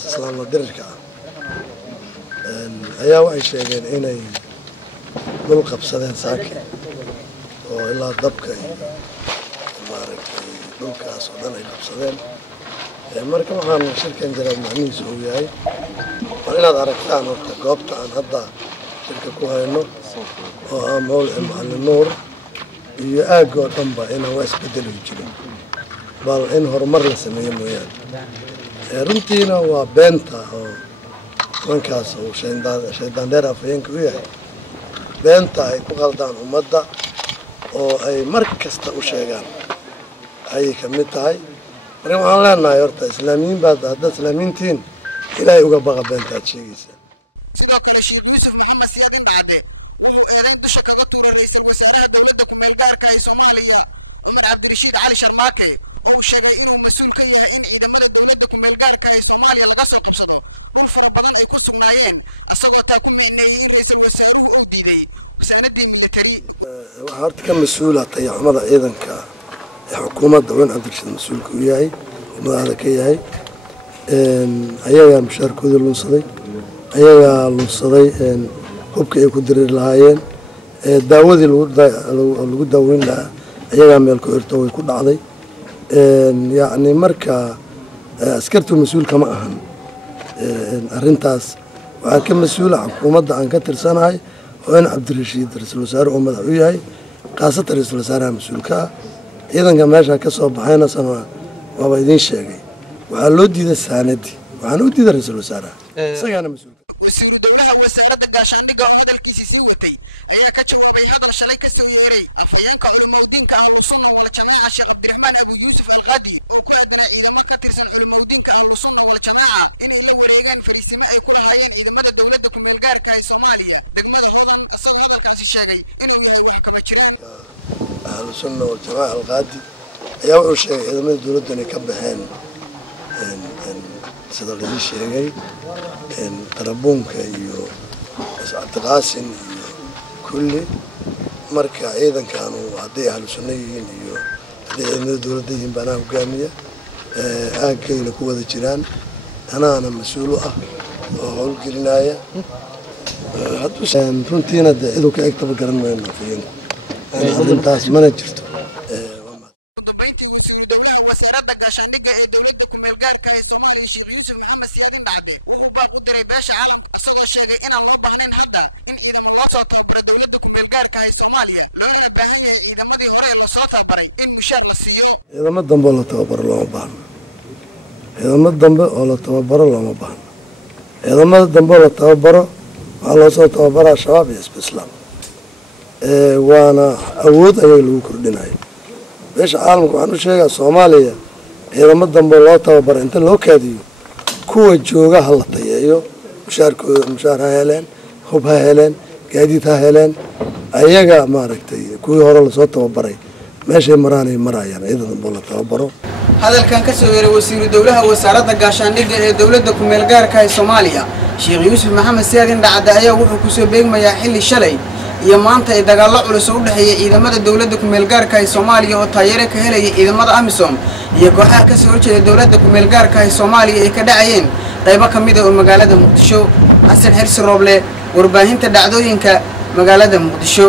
nimankaas islaamla dirirka ah ayaa waxay sheegeen inay dul qabsadeen saaki oo ilaa dabka iyo maaragtay dhulkaas oo dhan ay qabsadeen marka waxaan shirkan jaraad macnihiisu uu yahay waa inaad aragtaan horta goobta aan hadda shirka ku hayno oo ah mawlci macallin nuur iyo aagoo dhanba inaan waa isbedeli jirin bal in horumar la sameeyo mooyaane runtiina waa beenta oo nimankaas uu shaydaan dheer afhayeenka u yahay beenta ay ku qaldaan ummadda oo ay mar kasta u sheegaan ayay ka mid tahay marka waxaan leenahay horta islaamiyiin baad haddaad islaamiyiintiin ilaahay uga baqa beenta aad sheegaysaa sidoo kale sheekh yuusuf maxamed siyaadin bacde wuxuu eeday dusha kaga tuuray ra'iisul wasaaraha dowladda ku-meelgaarka ee Soomaaliya Umar Cabdirashiid Cali Sharmaake wuxuu sheegay inuu mas'uul ka yahay in ciidamada dowladda ku-meelgaarka ee Soomaaliya laga soo qabsado dhul fara badan ay ku sugnaayeen asagoo taa ku micneeyay in ra'iisul wasaaruhu uu diiday wasaaradii militari waxaa horta ka mas-uula tayaxumada ciidanka xukuumadda weyn cabdirashiid mas-uulka u yahay xukuumadda ka yahay ayagaa mushaarkooda lunsaday ayagaa lunsaday hubka ay ku diriir lahaayeen daawadii lagu daaweyn lahaa ayagaa meel ku xirto way ku dhacday yacni marka askartu mas-uul kama ahan arrintaas waxaa ka mas-uula xukuumadda aan ka tirsanahay oo in cabdirashiid ra-iisul wasaare oo madax u yahay khaasatan ra-iisul wasaaraha mas-uulka ah ciidanka meesha ka soo baxayna waaba idiin sheegay waxaa loo diiday saanadii waxaana u diiday ra-iisul wasaaraha isagaana mas-uulka wasiiru dowlaha wasaaradda gaashaandhigga oo hadalkiisii sii waday ayaa ka jawaabay hadal shalay ka soo yeeray afhayeenka culummadiinka ahlusunna waljamaaca sheekh cabdiraxmaan abu yuusuf alqaadi oo ku hadlay ciidamo ka tirsan culummadiinka ahlusunna waljamaaca inay la wareegaan fariisimo ay ku lahaayeen ciidamada dowladda ku-meelgaarka ee Soomaaliya degmada hodan asagoo hadalkaasi sheegay inay wax kama jiraan ahlusunna waljamaaca alqaadi ayaa wuxuu sheegay ciidamada dowladda inay ka baxeen sida laga sheegay tarabuunka iyo iscabdiqaasin iyo kulli marka ciidankan hadday ahlu sunna yihiin iyo hadday ciidamada dowladda yihiin baanaa hogaamiya aagkayna ku wada jiraan anaana mas-uul u ah oo howlgelinaya runtiina dee ciduu ka egtaba garan mayno afhayeenku arrintaas mana jirto ciidamo dambe oo la tababaro looma baahno ciidamo dambe oo la tababaro looma baahno ciidamada dambe oo la tababaro waxaa loo soo tababaraa shabaab iyo xisbi islaam waana awood ayaga lagu kordhinayo beesha caalamka waxaan u sheegaa Soomaaliya ciidamo dambe loo tababaro inta loo kaadiyo kuwa jooga ha la tayeeyo mushaar ha heleen hub ha heleen gaadiid ha heleen ayaga maaragtay kuwii hore lasoo tababaray meeshay maraanay marayaan ciidan dambe la tababaro hadalkan ka soo yeeray wasiiru dowlaha wasaaradda gaashaandhigga ee dowladda ku-meelgaarka ee Soomaaliya sheekh yuusuf maxamed siyaadin bacde ayaa wuxuu ku soo beegmayaa xilli shalay iyo maanta ay dagaallo culus u dhaxeeyay ciidamada dowladda ku-meelgaarka ee Soomaaliya oo taageero ka helaya ciidamada AMISOM iyo kooxaha ka soo horjeeda dowladda ku-meelgaarka ee Soomaaliya ay ka dhacayeen qaybo ka mid ah oo magaalada Muqdisho. Xasan Xirsi Rooble, warbaahinta dhacdooyinka magaalada Muqdisho.